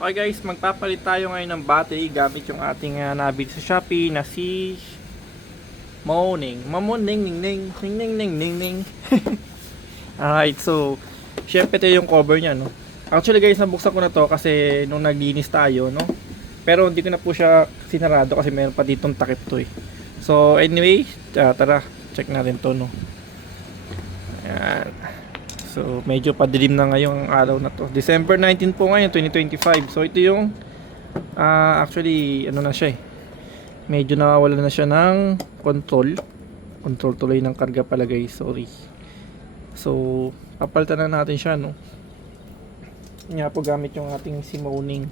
Okay guys, magpapalit tayo ngayon ng battery gamit yung ating nabili sa Shopee na si Moning. Mamoning ning ning ning ning ning ning ning. Alright, so syempre ito yung cover niya, no. Actually guys, nabuksan ko na to kasi nung naglinis tayo, no. Pero hindi ko na po siya sinarado kasi meron pa ditong takip to eh. So anyway, tara, check natin to, no. Ayan. So medyo padilim na ngayong araw na to. December 19 po ngayon, 2025. So ito yung actually ano na siya eh. Medyo nawawala na siya ng control. Control tuloy ng karga pala guys, sorry. So papalitan na natin siya, no. Nga po gamit yung ating simoning.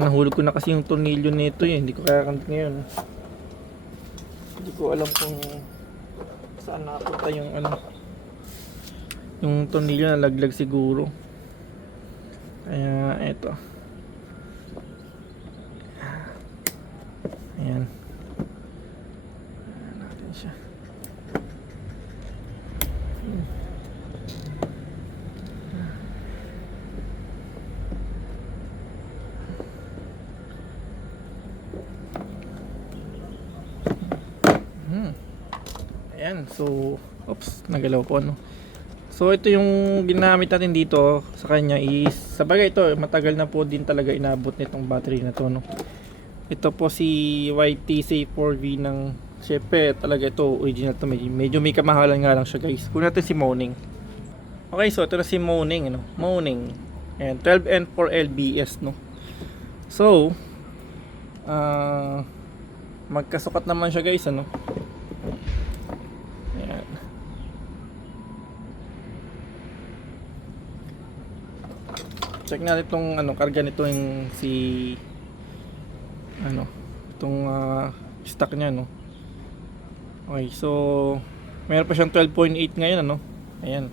Nahulog ko na kasi yung tornilyo nito eh. Hindi ko kaya ngayon. Hindi ko alam kung saan napunta yung yung tornilyo na laglag siguro. Kaya eto. Ayan. Ayan natin siya. Ayan, so oops, nagalaw po ano. So ito yung ginamit natin dito sa kanya is sabagay ito matagal na po din talaga inabot nitong battery na to, no. Ito po si YTC4V ng syempre talaga ito original to, medyo may kamahalan nga lang siya guys. Kung natin si Moning. Okay, so ito na si Moning, ano. Moning. And 12N4LBS, no. So magkasukat naman siya guys, ano. Check natin itong karga nito yung si itong stock niya, no. Okay, so meron pa siyang 12.8 ngayon, ano. Ayan.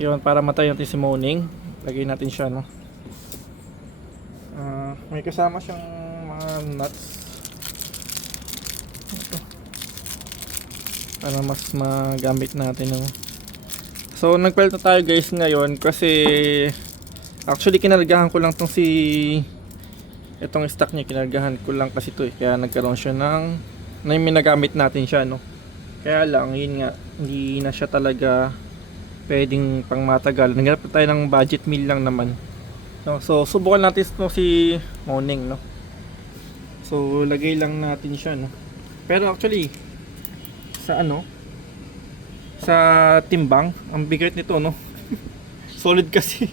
Yun, para matay natin si Moning. Lagay natin siya, no. May kasama siyang mga nuts. Ito. Para mas magamit natin, no. So nagpalit na tayo guys ngayon kasi actually kinargahan ko lang tong itong stock niya, kinargahan ko lang kasi to eh. Kaya nagkaroon siya ng may nagamit natin siya, no. Kaya lang yun nga, hindi na siya talaga pwedeng pang matagal. Naghanap tayo ng budget meal lang naman, no? So subukan natin to si Moning, no. So lagay lang natin siya, no. Pero actually sa timbang ang bigat nito, no. Solid kasi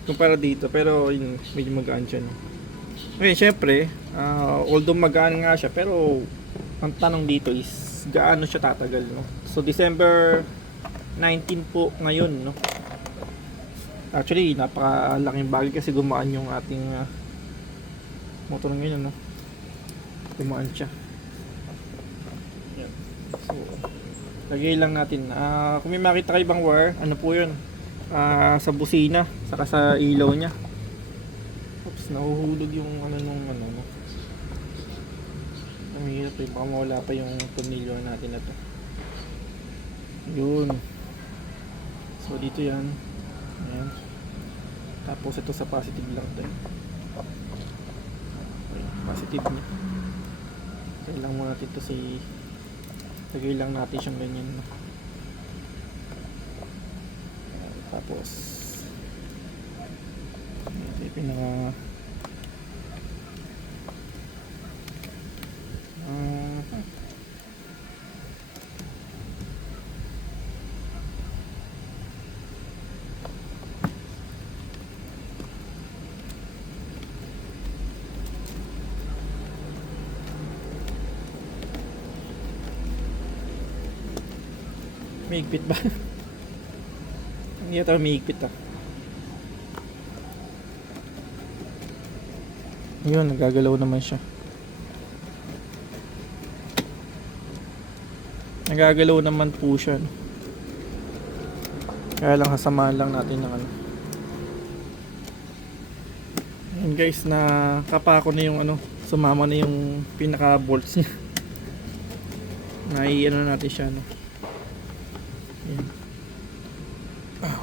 kumpara dito, pero yun, medyo magaan siya, no? Okay, syempre although magaan nga siya, pero ang tanong dito is gaano siya tatagal, no? So December 19 po ngayon, no. Actually napakalaking bagay kasi gumaan yung ating motor ngayon, no. Gumaan siya. Yan. So lagay lang natin. Kung may makita kayo ibang wire, ano po yun, sa busina saka sa ilaw niya. Oops, nahuhulog yung no. Ang hirap eh, baka mawala pa yung tornilyo natin na to. Yun. So dito yan. Ayan. Tapos ito sa positive lang tayo. Okay, positive niya. Kailangan mo natin ito lagay lang natin siyang ganyan, no? Tapos ito yung pinaka may higpit ba? Hindi ito may higpit Yun, nagagalaw naman siya. Nagagalaw naman po siya, no? Kaya lang kasamahan lang natin ng Yun guys, nakapa ko na yung sumama na yung pinaka bolts niya. Natin siya, no? Ayan.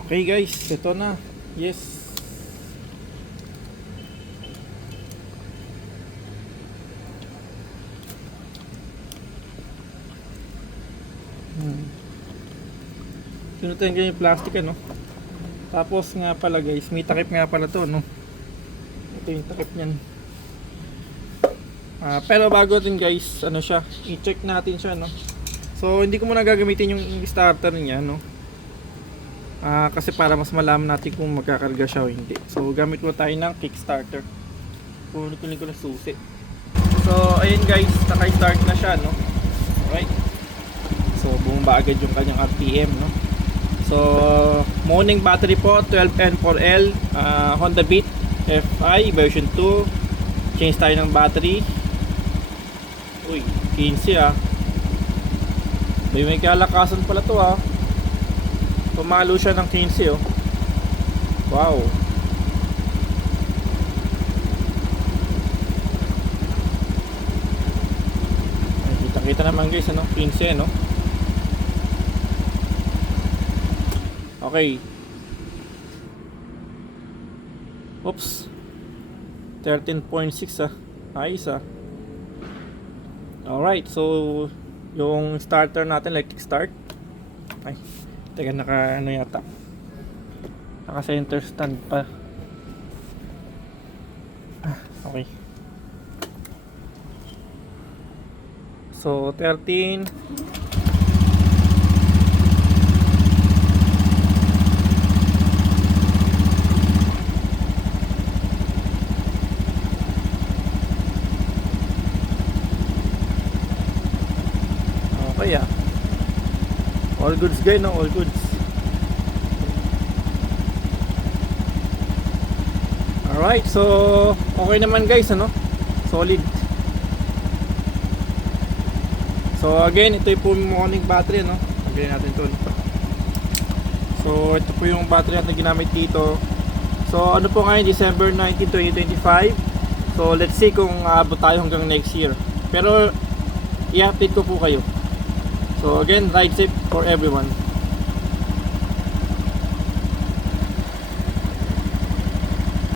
Okay guys, ito na. Yes. Pinutin ko yung plastic ano. Tapos nga pala guys, may takip nga pala to no. Ito yung takip niyan. Pero bago din guys, ano siya, i-check natin siya no. So hindi ko muna gagamitin yung starter niya no. Kasi para mas malaman natin kung magkakarga siya o hindi. So gamit ko tayo ng kickstarter. Kunin ko na susi. So ayun guys, naka-start na siya no. Alright. So bumaba agad yung kanyang RPM no. So Moning battery po 12N4L, Honda Beat FI version 2. Change tayo ng battery. Uy, 15 may kalakasan pala to Pumalo siya ng 15 Wow. Kita naman guys ano, 15 no. Okay. Oops. 13.6 Ayos Alright, so yung starter natin, electric start. Ay, teka, naka ano yata, naka center stand pa. Okay. So 13. Okay all goods guys no, all goods. Alright, so okay naman guys ano, solid. So again, ito po yung Moning battery no. Lagyan natin ito. So ito po yung battery natin ginamit dito. So ano po ngayon, December 19, 2025. So let's see kung aabot tayo hanggang next year. Pero i-update ko po kayo. So again, ride safe for everyone.